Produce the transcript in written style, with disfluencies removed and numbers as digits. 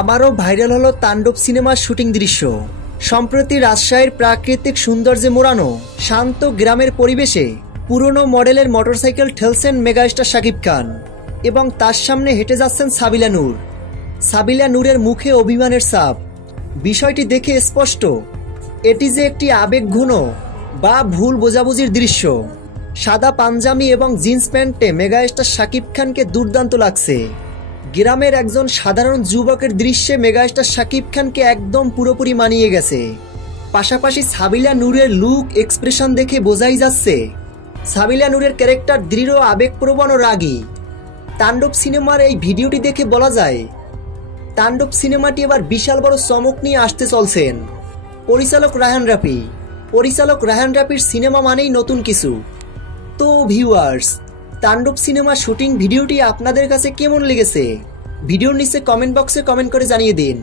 আবারও ভাইরাল হলো তাণ্ডব সিনেমার শুটিং দৃশ্য। সম্প্রতি রাজশাহীর প্রাকৃতিক সৌন্দর্যে মোড়ানো শান্ত গ্রামের পরিবেশে পুরনো মডেলের মোটরসাইকেল ঠেলছেন মেগাস্টার শাকিব খান এবং তার সামনে হেঁটে যাচ্ছেন সাবিলা নূর। সাবিলা নূরের মুখে অভিমানের ছাপ। বিষয়টি দেখে স্পষ্ট এটি যে একটি আবেগঘন বা ভুল বোঝাবুঝির দৃশ্য। সাদা পাঞ্জাবি এবং জিন্স প্যান্টে মেগাস্টার শাকিব খানকে দুর্দান্ত লাগছে। গ্রামের একজন সাধারণ যুবকের দৃশ্যে মেগাস্টার শাকিব খানকে একদম পুরোপুরি মানিয়ে গেছে। পাশাপাশি সাবিলা নূরের লুক এক্সপ্রেশন দেখে বোঝাই যাচ্ছে সাবিলা নূরের ক্যারেক্টার দৃঢ়, আবেগপ্রবণ ও রাগী। তাণ্ডব সিনেমার এই ভিডিওটি দেখে বলা যায় তাণ্ডব সিনেমাটি এবার বিশাল বড় চমক নিয়ে আসতে চলছেন পরিচালক রায়হান রাফির সিনেমা মানেই নতুন কিছু। তো ভিউয়ার্স, তাণ্ডব সিনেমা শুটিং ভিডিওটি আপনাদের কাছে কেমন লেগেছে ভিডিওর নিচে কমেন্ট বক্সে কমেন্ট করে জানিয়ে দিন।